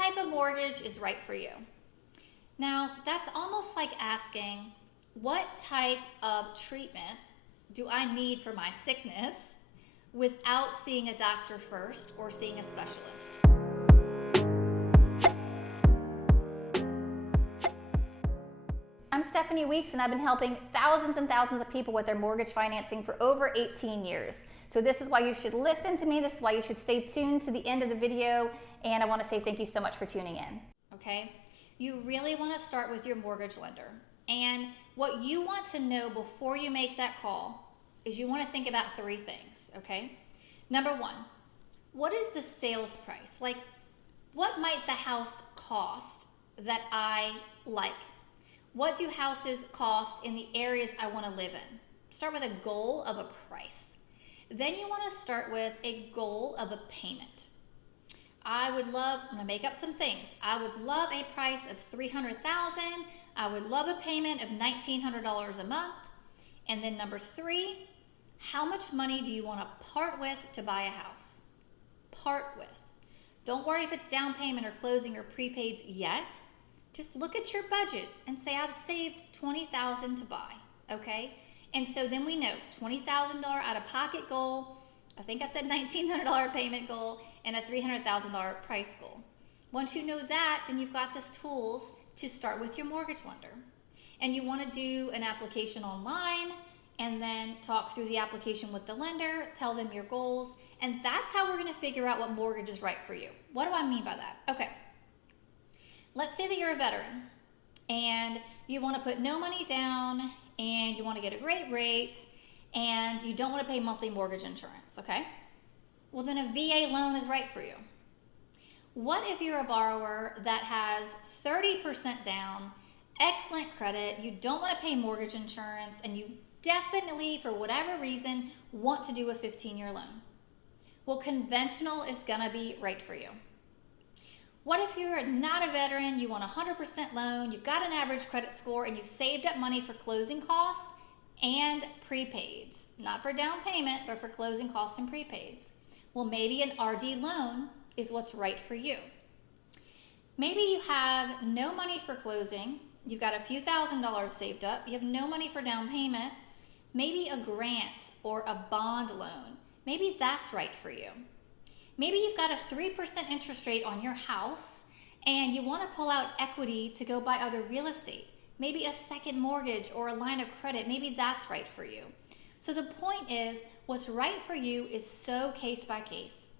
type of mortgage is right for you? Now, that's almost like asking, what type of treatment do I need for my sickness without seeing a doctor first or seeing a specialist? I'm Stephanie Weeks, and I've been helping thousands and thousands of people with their mortgage financing for over 18 years. So this is why you should listen to me. This is why you should stay tuned to the end of the video. And I want to say thank you so much for tuning in. Okay? You really want to start with your mortgage lender. And what you want to know before you make that call is you want to think about three things, okay? Number one, what is the sales price? Like, what might the house cost that I like? What do houses cost in the areas I want to live in? Start with a goal of a price. Then you want to start with a goal of a payment. I'm gonna make up some things. I would love a price of $300,000. I would love a payment of $1,900 a month. And then number three, how much money do you want to part with to buy a house? Part with. Don't worry if it's down payment or closing or prepaids yet. Just look at your budget and say, I've saved $20,000 to buy, okay? And so then we know $20,000 out-of-pocket goal, I think I said $1,900 payment goal, and a $300,000 price goal. Once you know that, then you've got the tools to start with your mortgage lender. And you want to do an application online and then talk through the application with the lender, tell them your goals, and that's how we're going to figure out what mortgage is right for you. What do I mean by that? Okay. Let's say that you're a veteran and you want to put no money down and you want to get a great rate and you don't want to pay monthly mortgage insurance, okay? Well, then a VA loan is right for you. What if you're a borrower that has 30% down, excellent credit, you don't want to pay mortgage insurance, and you definitely, for whatever reason, want to do a 15-year loan? Well, conventional is going to be right for you. What if you're not a veteran, you want a 100% loan, you've got an average credit score, and you've saved up money for closing costs and prepaids? Not for down payment, but for closing costs and prepaids. Well, maybe an RD loan is what's right for you. Maybe you have no money for closing, you've got a few $1,000s saved up, you have no money for down payment, maybe a grant or a bond loan. Maybe that's right for you. Maybe you've got a 3% interest rate on your house and you want to pull out equity to go buy other real estate. Maybe a second mortgage or a line of credit. Maybe that's right for you. So the point is, what's right for you is so case by case.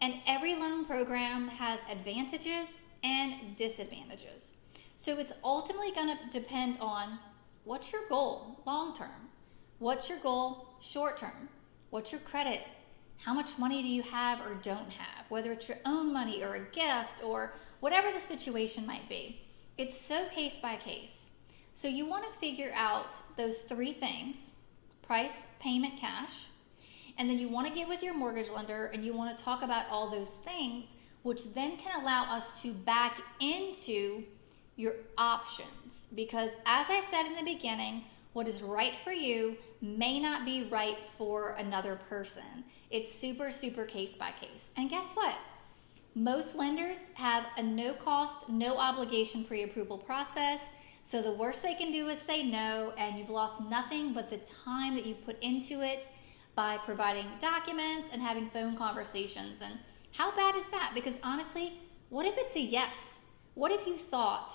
And every loan program has advantages and disadvantages. So it's ultimately going to depend on what's your goal long term? What's your goal short term? What's your credit? How much money do you have or don't have? Whether it's your own money or a gift or whatever the situation might be. It's so case by case. So you want to figure out those three things: price, payment, cash. And then you want to get with your mortgage lender and you want to talk about all those things, which then can allow us to back into your options. Because as I said in the beginning, what is right for you may not be right for another person. It's super, super case by case. And guess what? Most lenders have a no cost, no obligation pre-approval process. So the worst they can do is say no, and you've lost nothing but the time that you've put into it by providing documents and having phone conversations. And how bad is that? Because honestly, what if it's a yes? What if you thought,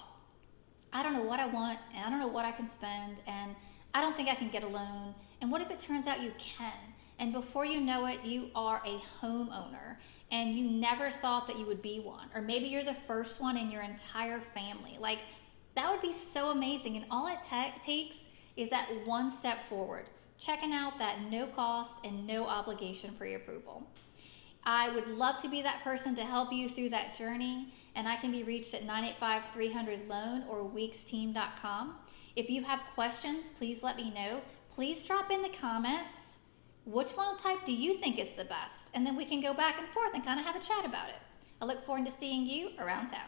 I don't know what I want, and I don't know what I can spend, and I don't think I can get a loan. And what if it turns out you can? And before you know it, you are a homeowner and you never thought that you would be one. Or maybe you're the first one in your entire family. Like, that would be so amazing. And all it takes is that one step forward, checking out that no cost and no obligation pre-approval. I would love to be that person to help you through that journey. And I can be reached at 985-300-LOAN or weeksteam.com. If you have questions, please let me know. Please drop in the comments, which loan type do you think is the best? And then we can go back and forth and kind of have a chat about it. I look forward to seeing you around town.